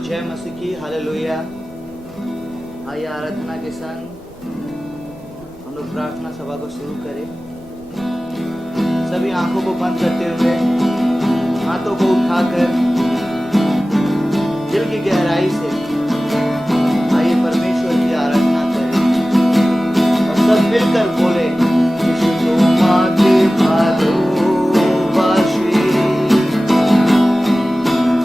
जय मसीह की, हालेलुया। आइए आराधना के संग हम लोग प्रार्थना सभा को शुरू करें। सभी आंखों को बंद करते हुए हाथों को उठाकर दिल की गहराई से आइए परमेश्वर की आराधना करें और सब मिलकर बोले, यीशु तुम्हारे ভালোবাসি,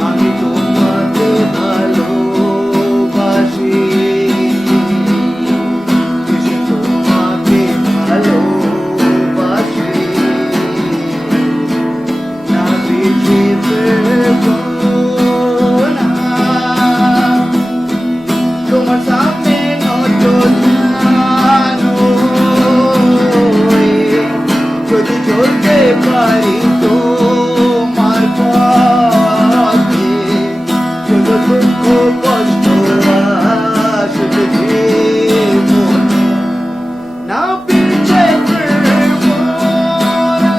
আমি তোমাকে ভালোবাসি, यीशु তোমাকে ভালোবাসি, না বিচিত্র না তোমার সামনে নত জানো, যদি চলতে পারি তোমার পথে, যত দুঃখ কষ্ট আসবে জীবনে, না পিছে ফিরবো না,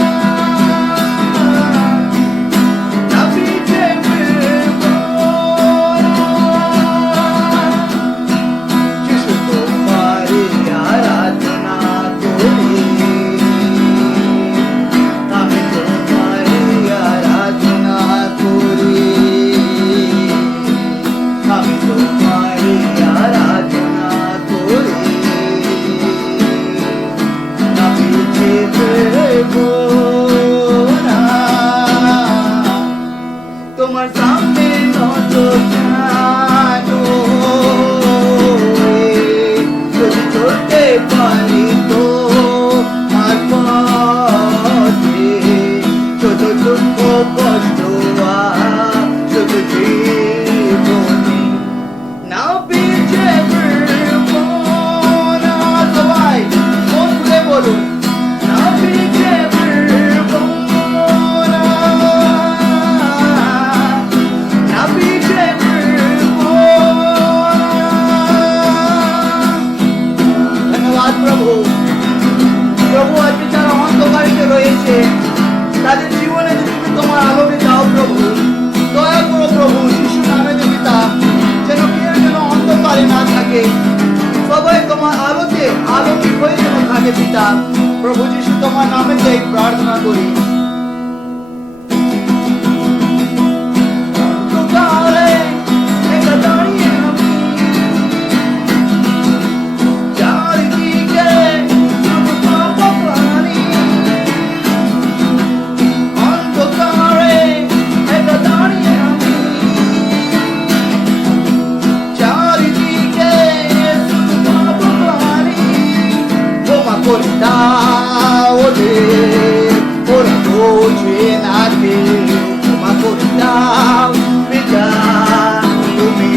না পিছে ফিরবো না, যিশু তোমারই আরাধনা করি, আমি তোমারই আরাধনা করি, আমি তোমারই আরাধনা করি, না পিছে ফিরবো না, তোমার সামনে নত জানো, যদি চলতে পারি তোমার পথে, যত দুঃখ কষ্ট যত জীবনে, না পিছে ফিরবো না, সবাই মন খুলে বলুন, না পিছে ফিরবো না, না পিছে ফিরবো না। ধন্যবাদ প্রভু। প্রভু আজকে যারা অন্ধকারে রয়েছে তাদের জীবনে যদি তুমি তোমার আলোকে দাও প্রভু, দয়া করো প্রভু, যিশু নামে পিতা, যেন কেউ যেন অন্ধকারে না থাকে, সবাই তোমার আলোতে আলোকিত হয়ে যেন থাকে পিতা। প্রভু যিশু তোমার নামে এই প্রার্থনা করি। অন্ধকারে একা দাঁড়িয়ে আমি, চারিদিকে শুধু পাপ প্রাণী, অন্ধকারে একা দাঁড়িয়ে আমি, চারিদিকে শুধু পাপ প্রাণী, ক্ষমা করে দাও ওদের, ওরা বোঝে না কেউ, ক্ষমা করে দাও পিতা তুমি,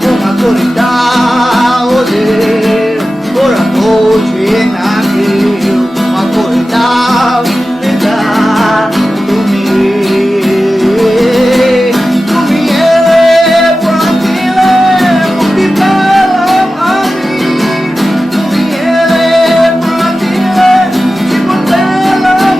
ক্ষমা করে দাও ওদের, ওরা বোঝে না কেউ, ক্ষমা করে দাও পিতা তুমি, তুমি এলে প্রাণ দিলে মুক্তি পেলাম আমি, তুমি এলে প্রাণ দিলে জীবন পেলাম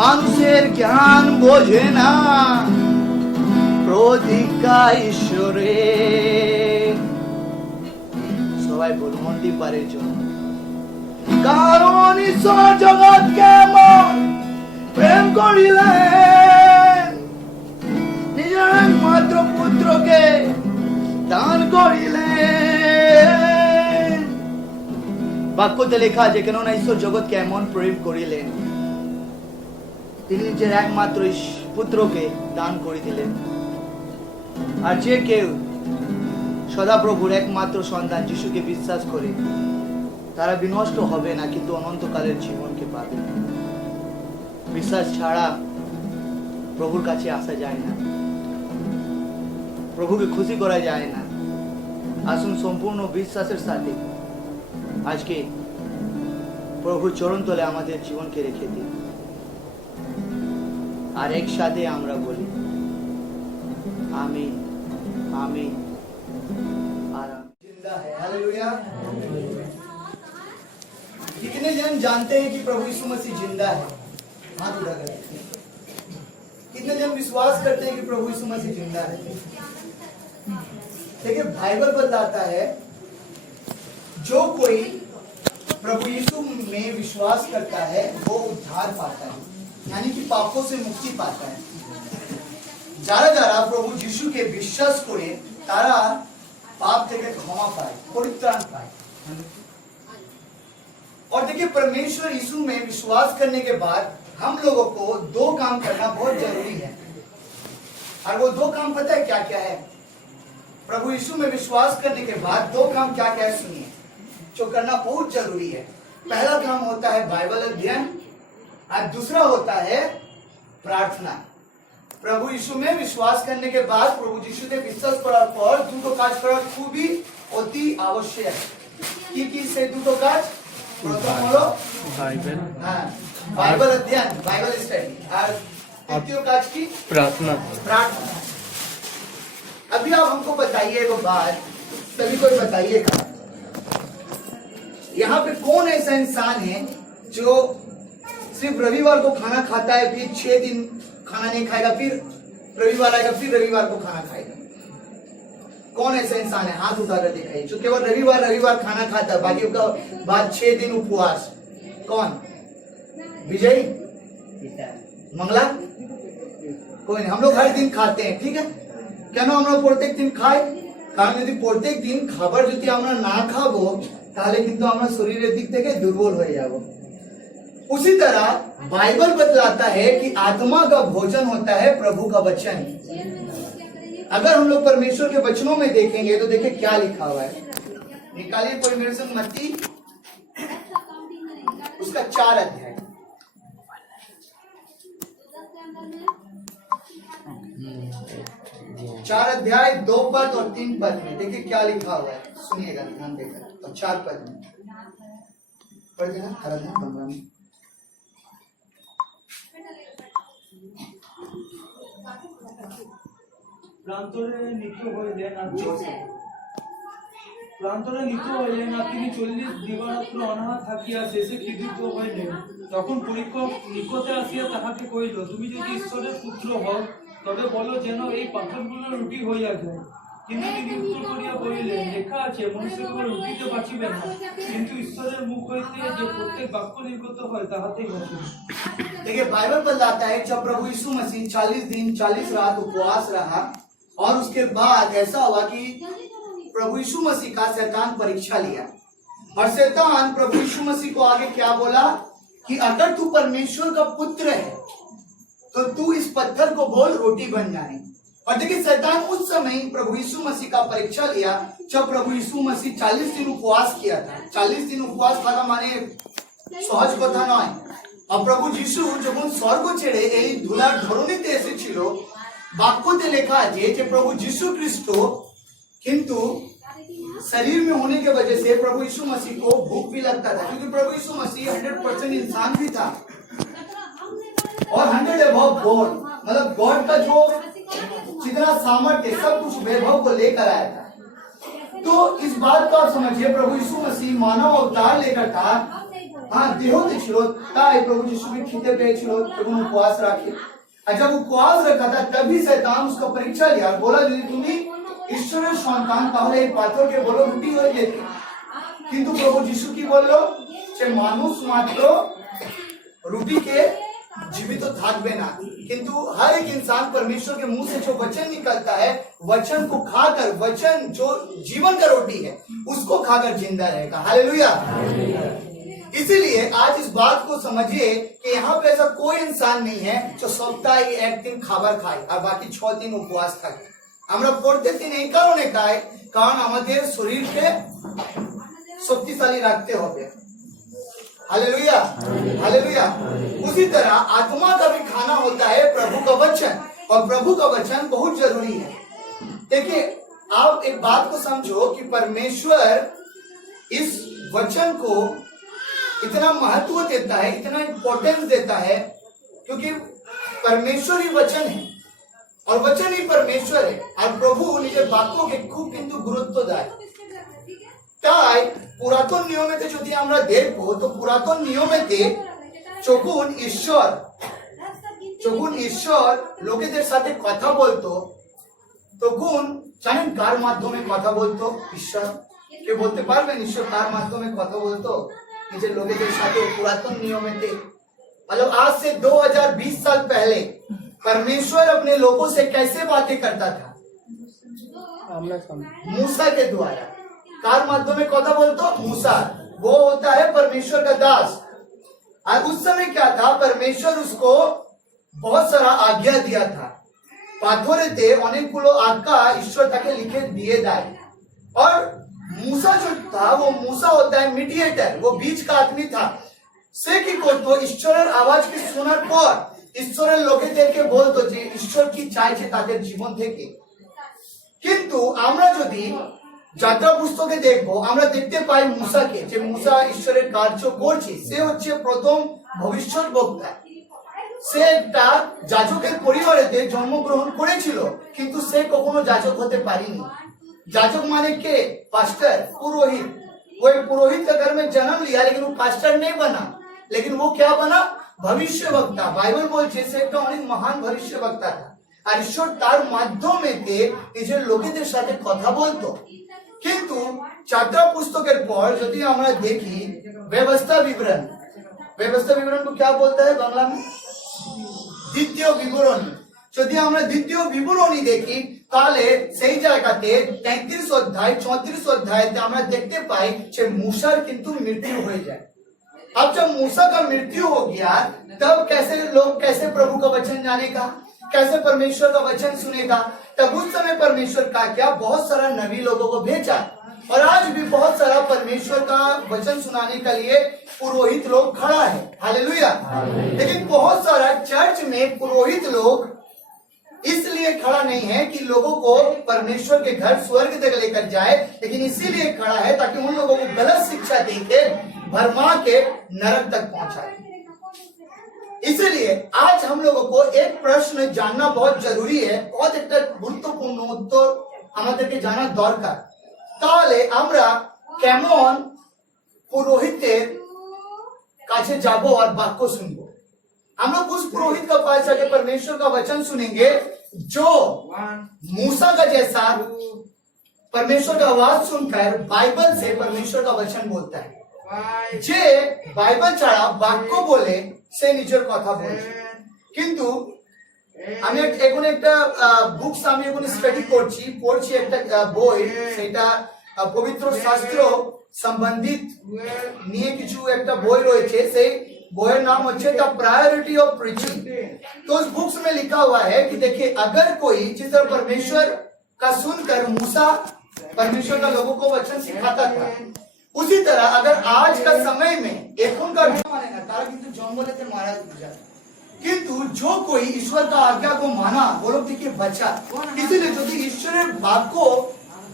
মানুষের জ্ঞান বোঝে না প্রতিজ্ঞা ঈশ্বরে। সবাই বলুন মন্দিপারের জন্য। কারণ ঈশ্বর জগৎকে এমন প্রেম করিলেন, নিজের একমাত্র পুত্রকে দান করিলেন। বাক্যতে লেখা আছে, কেননা ঈশ্বর জগৎকে এমন প্রেম করিলেন, তিনি নিজের একমাত্র পুত্রকে দান করে দিলেন। আর যে কেউ সদাপ্রভুর একমাত্র সন্তান যিশুকে বিশ্বাস করে তারা বিনষ্ট হবে না, কিন্তু অনন্তকালের জীবনকে পাবে। বিশ্বাস ছাড়া প্রভুর কাছে আসা যায় না, প্রভুকে খুশি করা যায় না। আসুন সম্পূর্ণ বিশ্বাসের সাথে আজকে প্রভুর চরণ তলে আমাদের জীবনকে রেখে দিই, আর একসাথে আমরা বলি आमीन आमीन आराम। जिंदा है, हालेलुया। कितने जन जानते हैं कि प्रभु यीशु मसीह जिंदा है? हाथ उठा कर। कितने जन विश्वास करते हैं कि प्रभु यीशु मसीह जिंदा है? देखिए बाइबल बताता है, जो कोई प्रभु यीशु में विश्वास करता है वो उद्धार पाता है, यानी कि पापों से मुक्ति पाता है। যারা যারা প্রভু যিশুকে বিশ্বাস করে তারা পাপ থেকে ক্ষমা পায়, পরিত্রাণ পায়। और देखिए परमेश्वर यीशु में विश्वास करने के बाद हम लोगों को दो काम करना बहुत जरूरी है। और वो दो काम पता है क्या क्या है? प्रभु यीशु में विश्वास करने के बाद दो काम क्या क्या है सुनिए, जो करना बहुत जरूरी है। पहला काम होता है बाइबल अध्ययन, और दूसरा होता है प्रार्थना। प्रभु यीशु में विश्वास करने के बाद प्रभु यीशु के বিশ্বাস করার পর দুটো কাজ করা খুবই অতি আবশ্যক। কি কি সেই দুটো কাজ? প্রথম হলো বাইবেল, হ্যাঁ বাইবেল অধ্যয়ন, বাইবেল স্টাডি। আর দ্বিতীয় কাজ কি? प्रार्थना। प्रार्थना। अभी आप हमको बताइए एक बात, सभी को बताइएगा, यहाँ पे कौन ऐसा इंसान है जो सिर्फ रविवार को खाना खाता है, फिर 6 दिन खाना नहीं खाएगा, फिर रविवार आएगा, फिर रविवार को खाना खाएगा? कौन ऐसा इंसान है? हाथ उठाकर दिखाइए जो केवल रविवार खाना खाता है, बाकी का बाद 6 दिन उपवास। कौन? विजय, मंगला, कोई नहीं। हम लोग हर दिन खाते हैं, ठीक है? কেন আমরা প্রত্যেক দিন খাই? কারণ যদি প্রত্যেক দিন খাবার যদি আমরা না খাবো তাহলে কিন্তু আমরা শরীরের দিক থেকে দুর্বল হয়ে যাব। उसी तरह बाइबल बतलाता है कि आत्मा का भोजन होता है प्रभु का वचन। अगर हम लोग परमेश्वर के वचनों में देखेंगे तो देखिए क्या लिखा हुआ है, निकालिए कोई मेरे संग मत्ती उसका 4 अध्याय। 4 अध्याय 2 पद और 3 पद में देखिए क्या लिखा हुआ है, सुनिएगा ध्यान देकर। तो 4 पद में पढ़ देना, हरा देना कमरा में। প্রান্তরে নিত্য হইলেন আর প্রান্তরে নিত্য হইলেন আর তিনি 40 দিবারাত্র অনাহার থাকিয়া শেষে ক্ষুধিত হইলেন। তখন পরীক্ষক নিকটে আসিয়া তাহাকে কহিল, তুমি যদি ঈশ্বরের পুত্র হও তবে বলো যেন এই পাথরগুলো রুটি হইয়া যায়। কিন্তু তিনি উত্তর করিয়া বলিলেন, লেখা আছে, মনুষ্য কেবল রুটিতে বাঁচিবে না, কিন্তু ঈশ্বরের মুখ হইতে যে প্রত্যেক বাক্য নির্গত হয় তাহাতেই বাঁচিবে। देखिए बाइबल बताता है जब प्रभु यीशु मसीह 40 दिन 40 रात उपवास रहा और उसके बाद ऐसा हुआ कि प्रभु यीशु मसीह का शैतान परीक्षा लिया, और शैतान प्रभु यीशु मसीह को आगे क्या बोला कि अगर तू परमेश्वर का पुत्र है तो तू इस पत्थर को बोल रोटी बन जाए। और देखिए शैतान उस समय प्रभु यीशु मसीह का परीक्षा लिया जब प्रभु यीशु मसीह 40 दिन उपवास किया था। 40 दिन उपवास था माने सहज কথা নয়। আর প্রভু যিশু যখন স্বর্গ ছেড়ে এই ধুলার ধরণীতে এসেছিল, বাক্যতে লেখা আছে যে প্রভু যিশু খ্রিস্ট কিন্তু शरीर में होने के वजह से प्रभु यीशु मसीह को भूख भी लगता था, क्योंकि प्रभु यीशु मसीह 100% इंसान भी था और 100 अबव गॉड, मतलब गॉड का जो जितना सामर्थ्य सब कुछ वैभव को लेकर आया था। तो इस बात को आप समझिए, प्रभु यीशु मसीह मानव अवतार लेकर था দেহতে ছিল, তাই প্রভু যিশুকে খিদে পেয়েছিল এবং উপবাস রাখে। আর जब उपवास रखा था तभी शैतान उसका परीक्षा लिया और बोला যদি তুমি ঈশ্বরের সন্তান তাহলে এই পাথরকে বলো রুটি হয়ে যেতে। কিন্তু প্রভু যিশু কি বললো যে মানুষ মাত্র রুটিকে जीवित तो থাকবে না, किंतु हर एक इंसान परमेश्वर के मुंह से जो वचन निकलता है, वचन को खाकर, वचन जो जीवन का रोटी है उसको खाकर जिंदा रहेगा। हालेलुया। इसीलिए आज इस बात को समझिए कि यहाँ पे ऐसा कोई इंसान नहीं है जो सप्ताह एक दिन खाবার খায় আর বাকি 6 দিন উপবাস থাকে। আমরা পড়তেছি এই কারণে খাই কারণ আমাদের শরীরকে শক্তিশালী রাখতে হবে। Hallelujah, hallelujah. उसी तरह आत्मा का भी खाना होता है प्रभु का वचन, और प्रभु का वचन बहुत जरूरी है। देखिए आप एक बात को समझो कि परमेश्वर इस वचन को इतना महत्व देता है, इतना इंपॉर्टेंस देता है, क्योंकि परमेश्वर ही वचन है और वचन ही परमेश्वर है। और प्रभु निजे वाक्यों के खूब किंतु गुरुत्व দেয়। তাই পুরাতন নিয়মেতে যদি আমরা দেখবো তো পুরাতন নিয়মেতে যখন ঈশ্বর লোকেদের সাথে কথা বলতো তখন জানেন কার মাধ্যমে কথা বলতো? ঈশ্বর। কে বলতে পারবেন ঈশ্বর কার মাধ্যমে কথা বলতো নিজের লোকেদের সাথে पुरातन नियमेते? मतलब आज से 2020 साल पहले परमेश्वर अपने लोगों से कैसे बातें करता था? मूसा के द्वारा। कार माध्यम कथा बोलतो? मूसा। वो होता है परमेश्वर का दास। और उस समय क्या था, परमेश्वर उसको बहुत सारा आज्ञा दिया था। पाथरेते अनेकगुलो आज्ञा ईश्वर ताके लिखे दिए देয়। और मूसा जो था वो मूसा होता है मीडिएटर, वो बीच का आदमी था। সে কি করতো? ঈশ্বরের আওয়াজকে শোনার পর ঈশ্বরের লোকেদেরকে বলতো যে ঈশ্বর কি চাইছে তাদের জীবন থেকে। কিন্তু আমরা যদি যাত্রা পুস্তকে দেখবো আমরা দেখতে পাই মুসাকে, যে মুসা ঈশ্বরের কার্য করছে। সে হচ্ছে প্রথম ভবিষ্যৎবক্তা। সে একটা যাজকের পরিবারেতে জন্মগ্রহণ করেছিল, কিন্তু সে কখনো যাজক হতে পারেনি। যাজক মানে কে? पास्टर, पुरोहित। वो एक पुरोहित के घर में जन्म लिया लेकिन वो पास्टर नहीं बना, लेकिन वो क्या बना? भविष्यवक्ता। बाइबल बोलছে সে একটা অনেক মহান ভবিষ্যৎবক্তা था। আর ঈশ্বর তার মাধ্যমেতে নিজের লোকেদের সাথে কথা বলতো। কিন্তু যাত্রা পুস্তকের পর যদি আমরা দেখি व्यवस्था विवरण, व्यवस्था विवरण को क्या बोलता है बांग्ला में? দ্বিতীয় বিবরণী। যদি আমরা দ্বিতীয় বিবরণী দেখি তাহলে সেই জায়গাতে 33 অধ্যায় 34 অধ্যায়তে আমরা দেখতে পাই যে मूसाর কিন্তু মৃত্যু হয়ে যায়। अब जब मूसा का मृत्यु हो गया तब कैसे लोग कैसे प्रभु का वचन जानेगा, कैसे परमेश्वर का वचन सुनेगा? तब उस समय परमेश्वर का क्या बहुत सारा नबी लोगों को भेजा, और आज भी बहुत सारा परमेश्वर का वचन सुनाने के लिए पुरोहित लोग खड़ा है। हालेलुया। लेकिन बहुत सारा चर्च में पुरोहित लोग इसलिए खड़ा नहीं है कि लोगों को परमेश्वर के घर स्वर्ग तक लेकर जाए, लेकिन इसीलिए खड़ा है ताकि उन लोगों को गलत शिक्षा देके भरमा के नरक तक पहुंचाए। इसलिए आज हम लोगों को एक प्रश्न जानना बहुत जरूरी है, बहुत एक गुरुत्वपूर्ण उत्तर আমাদেরকে জানা দরকার। তাহলে আমরা কেমন পুরোহিতের কাছে যাব আর বাক্য শুনবো? हम लोग उस पुरोहित का पास जाके परमेश्वर का वचन सुनेंगे जो मूसा का जैसा परमेश्वर का आवाज सुनकर बाइबल से परमेश्वर का वचन बोलता है। যে বাইবেল ছাড়া বাক্য বলে সে নিজের কথা বলছে। কিন্তু আমি এখন একটা বুকস আমি এখন স্টাডি পড়ছি একটা বই, সেটা পবিত্র শাস্ত্র সম্বন্ধিত নিয়ে কিছু একটা বই রয়েছে। সেই বইয়ের नाम होता है प्रायोरिटी ऑफ प्रीचिंग। तो उस बुक्स में लिखा हुआ है कि देखिए अगर कोई जिस तरह परमेश्वर का सुनकर मूसा परमेश्वर का लोगों को वचन सिखाता था, उसी तरह अगर आज का समय में एखनकार मानेगा तारा किंतु जन्म लेते मारा जाता, किंतु जो कोई ईश्वर का आज्ञा को माना वो लोग देखिए बचा। इसीलिए যদি ঈশ্বরের বাক্য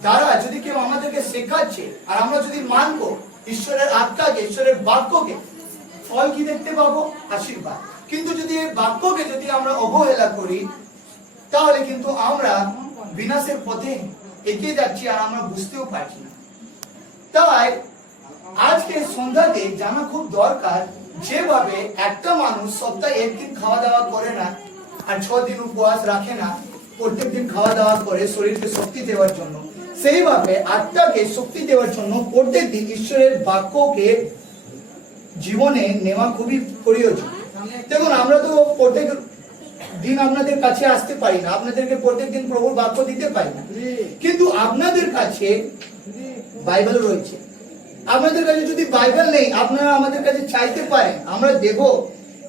দ্বারা যদি কেউ আমাদেরকে শেখাচ্ছে আর আমরা যদি মানবো ঈশ্বরের আজ্ঞাকে, ঈশ্বরের বাক্যকে, ফল কি দেখতে পাবো? আশীর্বাদ। কিন্তু যদি এই বাক্যকে যদি আমরা অবহেলা করি তাহলে কিন্তু আমরা বিনাশের পথে এগিয়ে যাচ্ছি আর আমরা বুঝতেও পারছি না। তাই আজকে সন্ধ্যাতে জানা খুব দরকার, যেভাবে একটা মানুষ সপ্তাহে একদিন খাওয়া দাওয়া করে না আর 6 দিন উপবাস রাখে না, প্রত্যেক দিন খাওয়া দাওয়া করে শরীরকে শক্তি দেওয়ার জন্য, সেইভাবে আত্মাকে শক্তি দেওয়ার জন্য প্রত্যেক দিন ঈশ্বরের বাক্যকে জীবনে নেওয়া খুবই প্রয়োজন। দেখুন, আমরা তো প্রত্যেক দিন আপনাদের কাছে আসতে পারি না, আপনাদেরকে প্রত্যেক দিন প্রভুর বাক্য দিতে পারি না, কিন্তু আপনাদের কাছে বাইবেল রয়েছে। আপনাদের কাছে যদি বাইবেল নেই, আপনারা আমাদের কাছে চাইতে পারেন, আমরা দেব।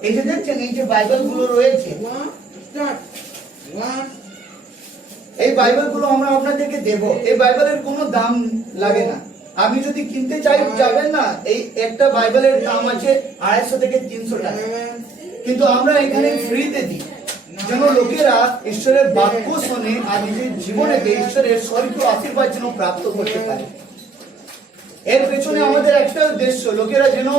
এই যে দেখছেন, এই যে বাইবেল গুলো রয়েছে, এই বাইবেল গুলো আমরা আপনাদেরকে দেব। এই বাইবেলের কোনো দাম লাগে না, আপনি যদি কিনতে চাই যাবেন না, এই একটা বাইবেলের দাম আছে 250 থেকে 300 টাকা, কিন্তু আমরা এখানে ফ্রিতে দিই, যেন লোকেরা ঈশ্বরের বাক্য শোনে আর নিজের জীবনে ঈশ্বরের স্বর্গীয় আশীর্বাদ যেন প্রাপ্ত করতে পারে। এর পেছনে আমাদের একটা উদ্দেশ্য, লোকেরা যেন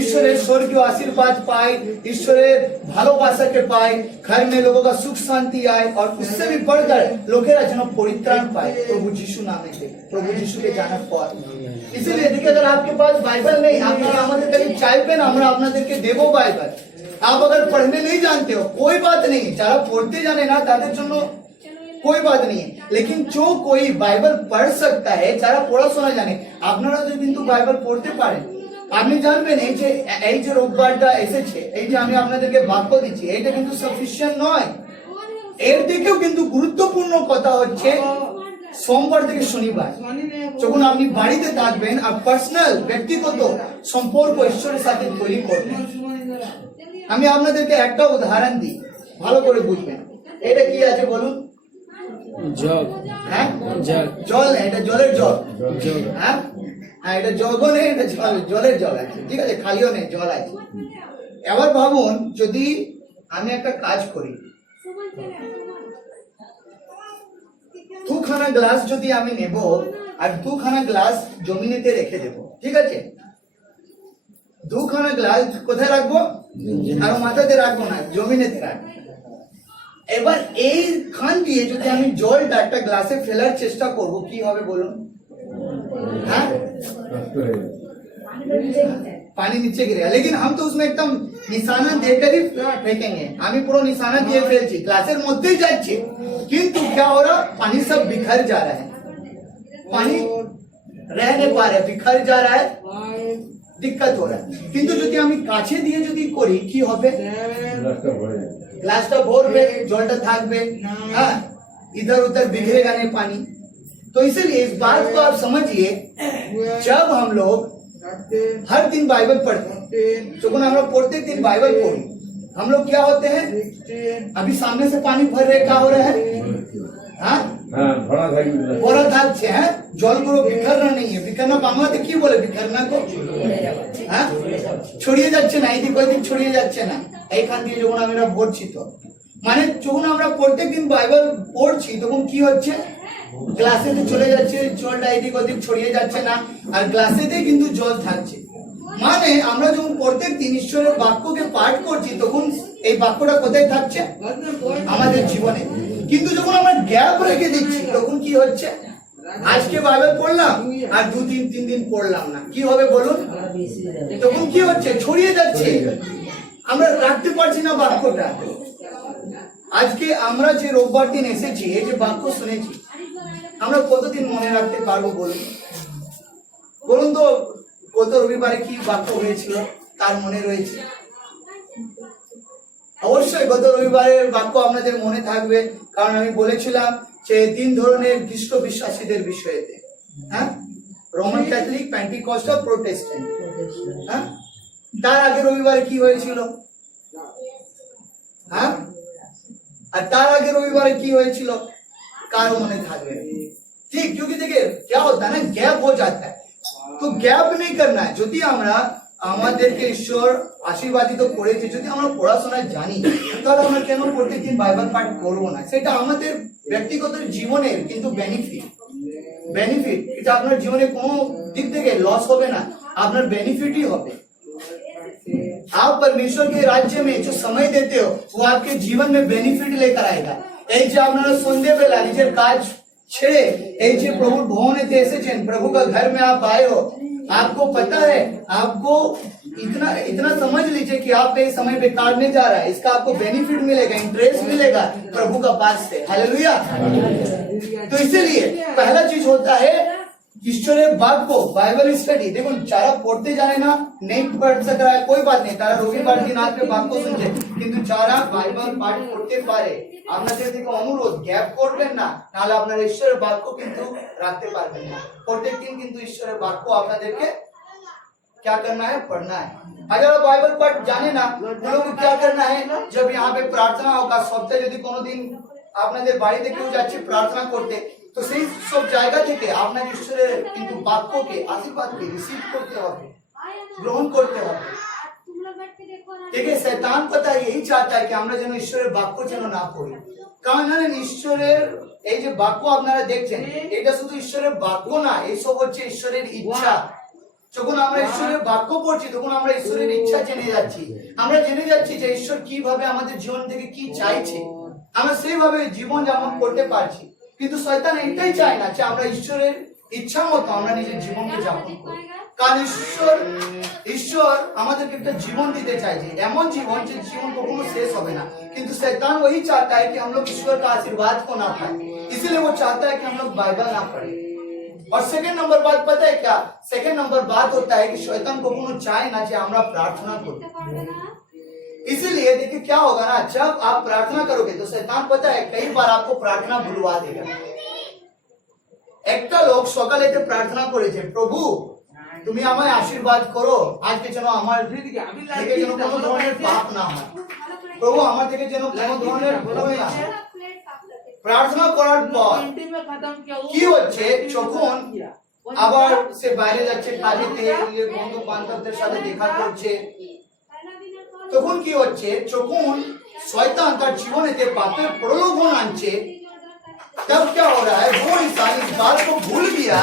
ঈশ্বরের স্বর্গীয় আশীর্বাদ পায়, ঈশ্বরের ভালোবাসাকে পায়, घर में लोगों का सुख शांति आए, और उससे भी बढ़कर लोकेरा যেন পরিত্রাণ পায় প্রভু যিশু নামে, প্রভু যিশুকে জানার পর। इसलिए देखिए, अगर आपके पास बाइबल नहीं, আপনারা আমাদের কাছে চাইবেন, আমরা আপনাদেরকে দেব বাইবেল। आप अगर पढ़ने नहीं जानते हो, कोई बात नहीं, যারা পড়তে জানে না তাদের জন্য कोई बात नहीं है, लेकिन जो कोई बाइबल पढ़ सकता है, যারা পড়াশোনা জানে, আপনারা যদি কিন্তু বাইবেল পড়তে পারেন, আপনি জানবেন এই যে রোববারটা এসেছে, এই যে আমি আপনাদেরকে বাক্য দিচ্ছি, এটা কিন্তু সাফিসিয়েন্ট নয়। এর থেকেও কিন্তু গুরুত্বপূর্ণ কথা হচ্ছে সোমবার থেকে শনিবার, যখন আপনি বাড়িতে থাকবেন আর পার্সোনাল ব্যক্তিগত সম্পর্ক ঈশ্বরের সাথে তৈরি করবেন। আমি আপনাদেরকে একটা উদাহরণ দিই, ভালো করে বুঝবেন। এটা কি আছে বলুন? জগ। হ্যাঁ, জগ। জল, এটা জলের জল। জগ। হ্যাঁ, এটা জগও নেই, এটা জলের জল আছে, ঠিক আছে, খালিও নেই, জল আছে। এবার ভাবুন, যদি আমি একটা কাজ করি, দুখানা গ্লাস যদি আমি নেব আর দুখানা গ্লাস জমিনেতে রেখে দেব, ঠিক আছে, দুখানা গ্লাস কোথায় রাখবো? আর মাথাতে রাখবো না, জমিনেতে রাখবো। এবার এই খান দিয়ে যদি আমি জলটা একটা গ্লাসে ফেলার চেষ্টা করব, কি হবে বলুন? हाँ? पानी नीचे गिरेगा, लेकिन हम तो उसमें एकदम निशाना देकर ही फेंकेंगे। আমি পুরো নিশানা দিয়ে ফেলছি, গ্লাসের মধ্যেই যাচ্ছে, কিন্তু क्या हो रहा? पानी सब बिखर जा रहा है, पानी रह नहीं पा रहा है, बिखर जा रहा है, दिक्कत हो रहा है। কিন্তু যদি আমি কাছে দিয়ে যদি করি, কি হবে? গ্লাসটা ভরবে, জলটা থাকবে, হ্যাঁ, इधर उधर बिखरेगा नहीं पानी। तो इसीलिए इस बात को आप समझिए, जब हम लोग हर दिन बाइबल पढ़ते हैं, যখন আমরা প্রত্যেক दिन बाइबल पढ़ी, हम लोग क्या होते हैं? अभी सामने से पानी भर रहे, क्या हो रहा है? हाँ, ভরা থাকছে, হ্যাঁ, জলগুলো বিখরনা নেই, বিখরনা বাংলাতে কি বলে? বিখরনা কো, হ্যাঁ, ছড়িয়ে যাচ্ছে না, এদিক ওদিক ছড়িয়ে যাচ্ছে না। এইখান দিয়ে যখন আমরা ভরছি, তো মানে যখন আমরা প্রত্যেকদিন বাইবেল পড়ছি, তখন কি হচ্ছে? গ্লাসেতে চলে যাচ্ছে, জলটা এদিক ওদিক ছড়িয়ে যাচ্ছে না, আর গ্লাসেতেই কিন্তু জল থাকছে। মানে আমরা যখন প্রত্যেক দিন ঈশ্বরের বাক্যকে পাঠ করছি, তখন এই বাক্যটা কোথায় থাকছে? আমাদের জীবনে। কিন্তু যখন আমরা গ্যাপ রেখে দিচ্ছি, তখন কি হচ্ছে? আজকে বাইবেল পড়লাম আর 2-3 দিন পড়লাম না, কি হবে বলুন? তখন কি হচ্ছে? ছড়িয়ে যাচ্ছে, আমরা রাখতে পারছি না বাক্যটা। আজকে আমরা যে রোববার দিন এসেছি, এই যে বাক্য শুনেছি, আমরা কতদিন মনে রাখতে পারবো বলুন? বলুন তো, গত রবিবারে কি বাক্য হয়েছিল তার মনে রয়েছে? অবশ্যই গত রবিবারের বাক্য আপনাদের মনে থাকবে, কারণ আমি বলেছিলাম যে 3 ধরনের খ্রিস্ট বিশ্বাসীদের বিষয়েতে, হ্যাঁ, রোমান ক্যাথলিক, পেন্টিকস্টাল, প্রোটেস্ট্যান্ট। হ্যাঁ, তার আগে রবিবারে কি হয়েছিল? হ্যাঁ, আর তার আগে রবিবারে কি হয়েছিল? কারো মনে থাকবে? ठीक, क्योंकि देखिए क्या होता है ना, गैप हो जाता है, तो गैप नहीं करना है। যদি আমরা আমাদেরকে ঈশ্বর আশীর্বাদিত করেছে, যদি আমরা পড়াশোনা জানি, তাহলে আমরা কেন প্রত্যেকদিন বাইবেল পাঠ করব না? সেটা আমাদের ব্যক্তিগত জীবনের কিন্তু বেনিফিট, এটা আপনার জীবনে কোনো দিক থেকে লস হবে না, আপনার বেনিফিটই হবে। आप परमेश्वर के राज्य में जो समय देते हो, वो आपके जीवन में बेनिफिट लेकर आएगा। এই যে আপনারা সন্ধ্যেবেলা নিজের কাজ ছেড়ে এই যে প্রভুর ভবনেতে এসেছেন, প্রভু का घर में आप आए हो, आपको पता है, आपको इतना इतना समझ लीजिए कि आपका ये समय बेकार नहीं जा रहा है, इसका आपको बेनिफिट मिलेगा, इंटरेस्ट मिलेगा प्रभु का पास से। हालेलुया। तो इसीलिए पहला चीज होता है ईश्वरीय वाक्य को, बाइबल स्टडी। देखो যারা পড়তে জানে না, नहीं पढ़ सक रहा है, कोई बात नहीं, তারা রবিবার দিন আসবে বাক্য শুনতে। কিন্তু যারা বাইবেল পাঠ করতে পারে, আপনাদের থেকে অনুরোধ গ্যাপ করবেন না, নাহলে আপনারা ঈশ্বরের বাক্য কিন্তু রাখতে পারবেন না। প্রত্যেক দিন কিন্তু ঈশ্বরের বাক্য আপনাদেরকে क्या करना है, पढ़ना है। अगर बाइबल पढ़ जाने ना, तो लोग क्या करना है, जब यहाँ पे प्रार्थना होगा সপ্তাহে যদি কোনোদিন আপনাদের বাড়িতে কেউ যাচ্ছে প্রার্থনা করতে, তো সেই সব জায়গা থেকে আপনাকে ঈশ্বরের কিন্তু বাক্যকে, আশীর্বাদকে রিসিভ করতে হবে, গ্রহণ করতে হবে। देखिए शैतान पता है यही चाहता है कि আমরা যেন ঈশ্বরের বাক্য যেন না পড়ি। কারণ জানেন ঈশ্বরের এই যে বাক্য আপনারা দেখছেন, এটা শুধু ঈশ্বরের বাক্য না, এইসব হচ্ছে ঈশ্বরের ইচ্ছা। যখন আমরা ঈশ্বরের বাক্য পড়ছি তখন আমরা ঈশ্বরের ইচ্ছা জেনে যাচ্ছি। আমরা জেনে যাচ্ছি যে ঈশ্বর কিভাবে আমাদের জীবন থেকে কি চাইছে, আমরা সেইভাবে জীবন যাপন করতে পারছি। কিন্তু শয়তান এটাই চায় না যে আমরা ঈশ্বরের ইচ্ছা মতো আমরা নিজের জীবনকে যাপন করি। কারণ ঈশ্বর আমাদেরকে একটা জীবন দিতে চাইছে, এমন জীবন যে জীবন কখনো শেষ হবে না। কিন্তু शैतान वही चाहता है कि हम लोग ईश्वर का आशीर्वाद को ना पाए, इसीलिए वो चाहता है कि हम लोग बाइबल ना पढ़े। और सेकंड नंबर बात पता है क्या, सेकंड नंबर बात होता है कि शैतान कखनो चाहे ना कि আমরা प्रार्थना করি। इसीलिए देखिए क्या होगा ना, जब आप प्रार्थना करोगे तो शैतान पता है कई बार आपको प्रार्थना भुलवा देगा। একটা লোক সকালে এসে প্রার্থনা করেছে, প্রভু তুমি আমায় আশীর্বাদ করো, আজকে যেন আমার থেকে যেন কোনো ধরনের পাপ না হয়, প্রভু আমার থেকে যেন কোনো ধরনের ভুল না হয়। প্রার্থনা করার পর কি হচ্ছে, যখন আবার সে বাইরে যাচ্ছে কাজেতে, বন্ধু বান্ধবদের সাথে দেখা করছে, তখন কি হচ্ছে, যখন শয়তান তার জীবনেতে পাপের প্রলোভন আনছে, तब क्या हो रहा है, वो इंसान इस बात को भूल गया,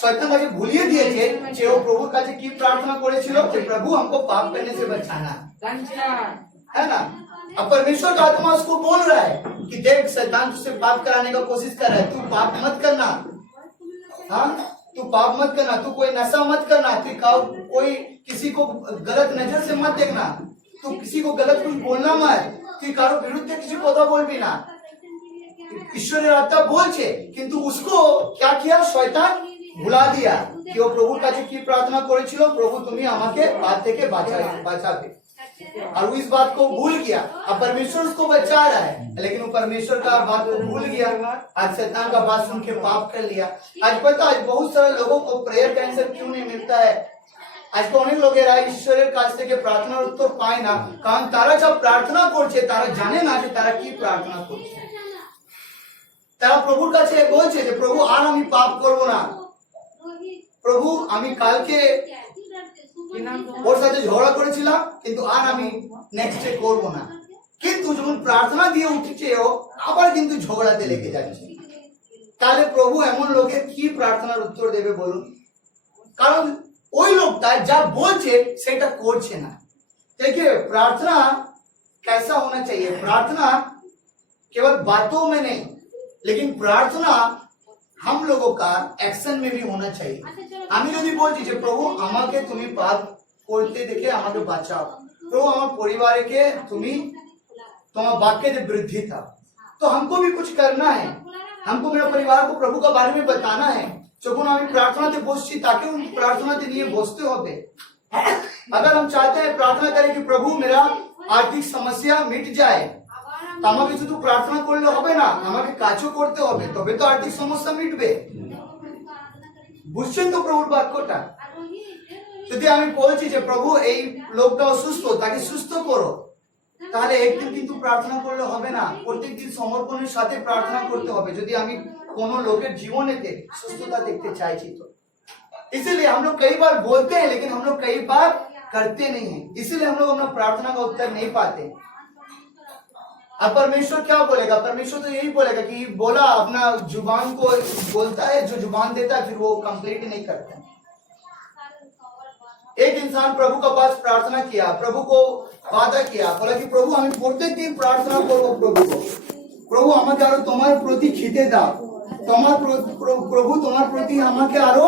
शैतान ताके भूलिए दिएছে যে ও প্রভুর কাছে কি প্রার্থনা করেছিল, যে प्रभु हमको पाप करने से बचाना है ना। अब परमेश्वर का आत्मा उसको बोल रहा है कि देख शैतान तुझसे पाप कराने का कोशिश कर रहा है, तू पाप मत करना, हाँ तू पाप मत करना, तू कोई नशा मत करना, तू कोई किसी को गलत नजर से मत देखना, तू किसी को गलत कुछ बोलना मत, तू कारो विरुद्ध किसी কথা বলবি না। ঈশ্বরের আত্মা বলছে, কিন্তু उसको क्या किया, শয়তান ভুলা दिया कि वो प्रभुর কাছে কি প্রার্থনা করেছিল, প্রভু তুমি আমাকে পাপ থেকে বাঁচাবে, और वो इस बात को भूल गया। अब परमेश्वर उसको बचा रहा है, लेकिन वो परमेश्वर का बात को भूल गया, आज शैतान का बात सुन के पाप कर लिया। आज पता है बहुत सारे लोगों को प्रेयर का आंसर क्यों नहीं मिलता है, আজকে অনেক লোকেরা ঈশ্বরের কাছ থেকে প্রার্থনার উত্তর পায় না, কারণ তারা যা প্রার্থনা করছে তারা জানে না যে তারা কি প্রার্থনা করছে। তারা প্রভুর কাছে বলছে যে প্রভু আর আমি পাপ করব না, প্রভু আমি কালকে ওর সাথে ঝগড়া করেছিলাম কিন্তু আর আমি নেক্সট ডে করব না। কিন্তু যখন প্রার্থনা দিয়ে উঠছে ও আবার কিন্তু ঝগড়াতে লেগে যাচ্ছে। তাহলে প্রভু এমন লোকের কি প্রার্থনার উত্তর দেবে বলুন? কারণ ওই লোকটা যা বলছে সেটা করছে না। देखिए प्रार्थना कैसा होना चाहिए, प्रार्थना केवल बातों में नहीं, लेकिन प्रार्थना हम लोगों का एक्शन में भी होना चाहिए। আমি যদি বলছি যে প্রভু আমাকে তুমি পাপ করতে দেখে আমাকে বাঁচাও, প্রভু আমার পরিবারকে তুমি তোমার वाक्य के विरुद्ध था, तो हमको भी कुछ करना है, हमको मेरा परिवार को प्रभु का बारे में बताना है। যখন আমি প্রার্থনাতে বসছি তাকেও প্রার্থনাতে নিয়ে বসতে হবে। अगर हम चाहते हैं प्रार्थना करें कि प्रभु मेरा आर्थिक समस्या मिट जाए, তো আমাকে শুধু প্রার্থনা করলে হবে না, আমাকে কাজও করতে হবে, তবে তো আর্থিক সমস্যা মিটবে। বুঝছেন তো প্রভুর বাক্যটা? যদি আমি বলছি যে প্রভু এই লোকটা অসুস্থ, তাকে সুস্থ করো, তাহলে একদিন কিন্তু প্রার্থনা করলে হবে না, প্রত্যেকদিন সমর্পণের সাথে প্রার্থনা করতে হবে যদি আমি কোনো লোকের জীবনেতে সুস্থতা দেখতে চাইছি। তো इसीलिए हम लोग कई बार बोलते हैं लेकिन हम लोग कई बार करते नहीं हैं, इसीलिए हम लोग अपना प्रार्थना का उत्तर नहीं पाते। अब परमेश्वर क्या बोलेगा? परमेश्वर तो यही बोलेगा कि बोला अपना जुबान को बोलता है, जो जुबान देता है फिर वो कंप्लीट नहीं करता। एक इंसान प्रभु का पास प्रार्थना किया, प्रभु को वादा किया, बोला कि प्रभु हमें प्रत्येक दिन प्रार्थना करो प्रभु को, प्रभु আমাকে আরো তোমার প্রতি খিদে দাও, তোমার প্রভু তোমার প্রতি আমাকে আরো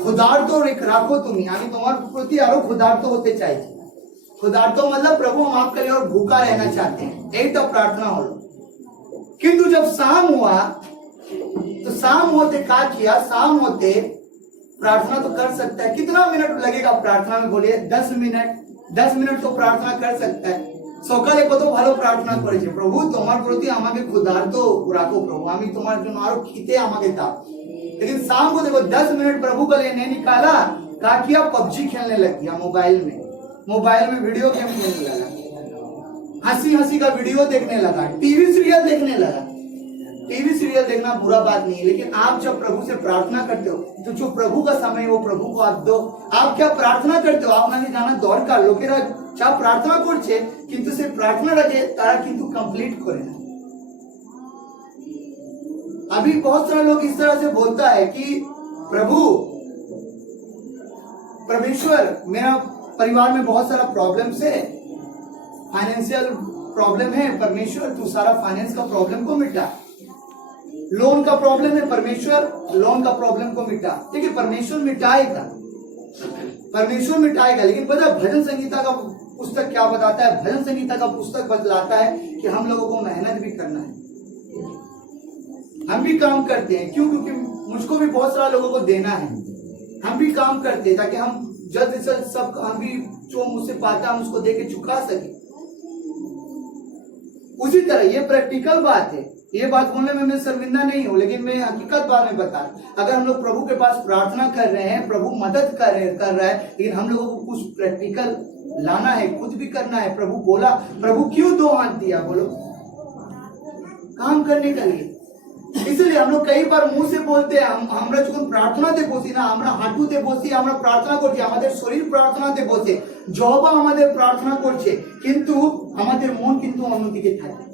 ক্ষুধার্ত রাখো তুমি, আমি তোমার প্রতি আরো ক্ষুধার্ত হতে চাইছি। ক্ষুধার্ত मतलब प्रभु हम आपके लिए और भूखा रहना चाहते हैं, यही तो प्रार्थना हो। किंतु जब शाम हुआ तो शाम होते क्या किया, शाम होते प्रार्थना तो कर सकता है, कितना मिनट लगेगा प्रार्थना में बोलिए? 10 मिनट। 10 मिनट तो प्रार्थना कर सकता है। সকালে কত ভালো প্রার্থনা করেছে, প্রভু তোমার প্রতি আমাকে ক্ষুধার্ত রাখো, प्रभु আমি তোমার জন্য আরো খিদে আমাকে দাও। लेकिन शाम को देखो 10 मिनट प्रभु के लिए नहीं निकाला, क्या किया? पबजी खेलने लग गया मोबाइल में वीडियो गेम खेलने लगा, हंसी हंसी का वीडियो देखने लगा, टीवी सीरियल देखने लगा। टीवी सीरियल देखना बुरा बात नहीं है, लेकिन आप जब प्रभु से प्रार्थना करते हो तो जो प्रभु का समय वो प्रभु को आप दो। आप क्या प्रार्थना करते हो? আপনাকে জানা দরকার, লোকেরা যা প্রার্থনা করছে কিন্তু সেই প্রার্থনাটাকে তারা কিন্তু কমপ্লিট করে না। अभी बहुत सारे लोग इस तरह से बोलता है कि प्रभु परमेश्वर मेरा परिवार में बहुत सारा प्रॉब्लम्स है, फाइनेंशियल प्रॉब्लम है, परमेश्वर तू सारा फाइनेंस का प्रॉब्लम को मिटा। लोन का प्रॉब्लम है, परमेश्वर लोन का प्रॉब्लम को मिटा। ठीक है, परमेश्वर मिटाएगा, लेकिन पता है भजन संगीता का पुस्तक क्या बताता है? भजन संगीता का पुस्तक बतलाता है कि हम लोगों को मेहनत भी करना है, हम भी काम करते हैं। क्यों? क्योंकि मुझको भी बहुत सारा लोगों को देना है, हम भी काम करते हैं ताकि हम जल्द से जल्द सब हम भी जो मुझसे पाता हम उसको देके चुका सके। उसी तरह ये प्रैक्टिकल बात है, ये बात बोलने में मैं शर्मिंदा नहीं हूं, लेकिन मैं हकीकत बात में बता, अगर हम लोग प्रभु के पास प्रार्थना कर रहे हैं, प्रभु मदद कर रहा है, लेकिन हम लोगों को कुछ प्रैक्टिकल लाना है, खुद भी करना है। प्रभु बोला, प्रभु क्यों 2 हाथ दिया? बोलो, काम करने के लिए। इसलिए हम लोग कई बार मुंह से बोलते हैं, আমরা যখন প্রার্থনাতে বসি না, আমরা হাঁটুতে বসি, আমরা প্রার্থনা করছি, আমাদের শরীর প্রার্থনাতে বসে, জবা আমাদের প্রার্থনা করছে, কিন্তু আমাদের মন কিন্তু অন্যদিকে থাকে।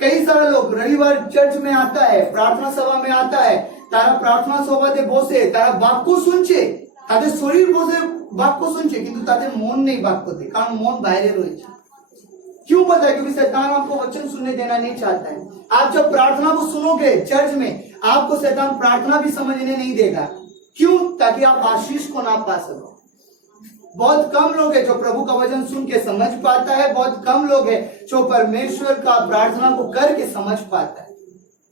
कई सारे लोग रविवार चर्च में आता है, प्रार्थना सभा में आता है, তারা প্রার্থনা সভাতে বসে তারা বাক্য শুনছে, তাদের শরীর বসে বাক্য শুনছে, কিন্তু তাদের মন নেই বাক্যতে, কারণ মন বাইরে রয়েছে। क्यों पता है? क्योंकि शैतान आपको वचन सुनने देना नहीं चाहता है। आप जब प्रार्थना को सुनोगे चर्च में, आपको शैतान प्रार्थना भी समझने नहीं देगा। क्यों? ताकि आप आशीष को ना पा सको। बहुत कम लोग है जो प्रभु का वचन सुन के समझ पाता है, बहुत कम लोग है जो परमेश्वर का प्रार्थना को करके समझ पाता है।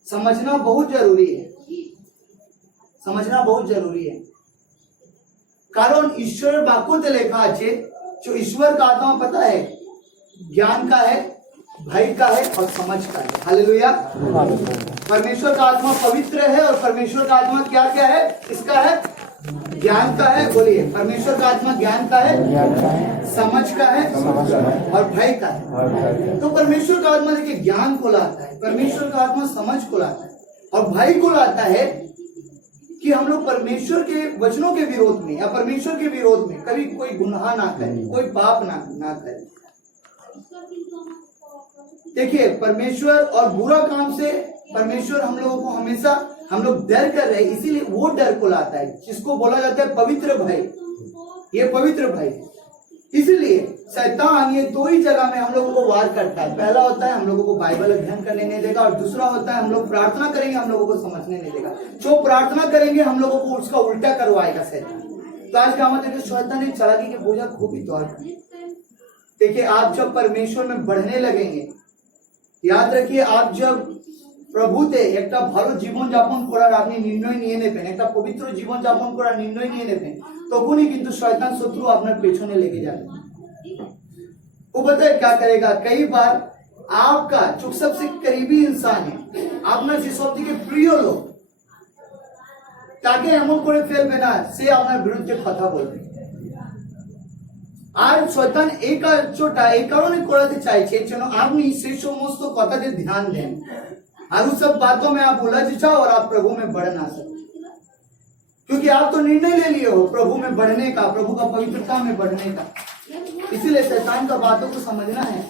समझना बहुत जरूरी है, समझना बहुत जरूरी है। कारण ईश्वर बाक्योते लेखा আছে, जो ईश्वर का आत्मा पता है, ज्ञान का है, भय का है और समझ का है। हालेलुया। परमेश्वर का आत्मा पवित्र है और परमेश्वर का आत्मा क्या क्या है? इसका है ज्ञान का है। बोलिए, परमेश्वर का आत्मा ज्ञान का है, समझ का है और भय का है। तो परमेश्वर का आत्मा देखिए ज्ञान को लाता है, परमेश्वर का आत्मा समझ को लाता है और भय को लाता है कि हम लोग परमेश्वर के वचनों के विरोध में या परमेश्वर के विरोध में कभी कोई गुनाह ना करें, कोई पाप ना करें। देखिए, परमेश्वर और बुरा काम से परमेश्वर हम लोगों को हमेशा हम लोग डर कर रहे हैं, इसीलिए वो डर को लाता है जिसको बोला जाता है पवित्र भय। ये पवित्र भय, इसीलिए शैतान ये 2 ही जगह में हम लोगों को वार करता है। पहला होता है हम लोगों को बाइबल अध्ययन करने नहीं देगा, और दूसरा होता है हम लोग प्रार्थना करेंगे हम लोगों को समझने नहीं देगा। जो प्रार्थना करेंगे हम लोगों को उसका उल्टा करवाएगा शैतान। तो आज का हमारे शैतान ने चालाकी के बोझा खूबी तौर पर। देखिए, आप जब परमेश्वर में बढ़ने लगेंगे, याद रखिए, आप जब প্রভুতে একটা ভালো জীবন যাপন করার আপনি নির্ণয় নিয়ে নেবেন, একটা পবিত্র জীবন যাপন করার নির্ণয় নিয়ে নেবেন, তখনই কিন্তু শয়তান শত্রু আপনার পেছনে লেগে যাবে। वो पता है क्या करेगा? कई बार आपका जो सबसे करीबी इंसान है, আপনার যে সবথেকে প্রিয় লোক, তাকে এমন করে ফেলবে না সে আপনার বিরুদ্ধে কথা বলবে। আর শয়তান এই কাজটা এই কারণে করাতে চাইছে যেন আপনি সেই সমস্ত কথাতে ধ্যান দেন और उस सब बातों में आप उलझ जाओ और आप प्रभु में बढ़ ना सके, क्योंकि आप तो निर्णय ले लिए हो प्रभु में बढ़ने का, प्रभु का पवित्रता में बढ़ने का। इसीलिए शैतान का बातों को समझना है,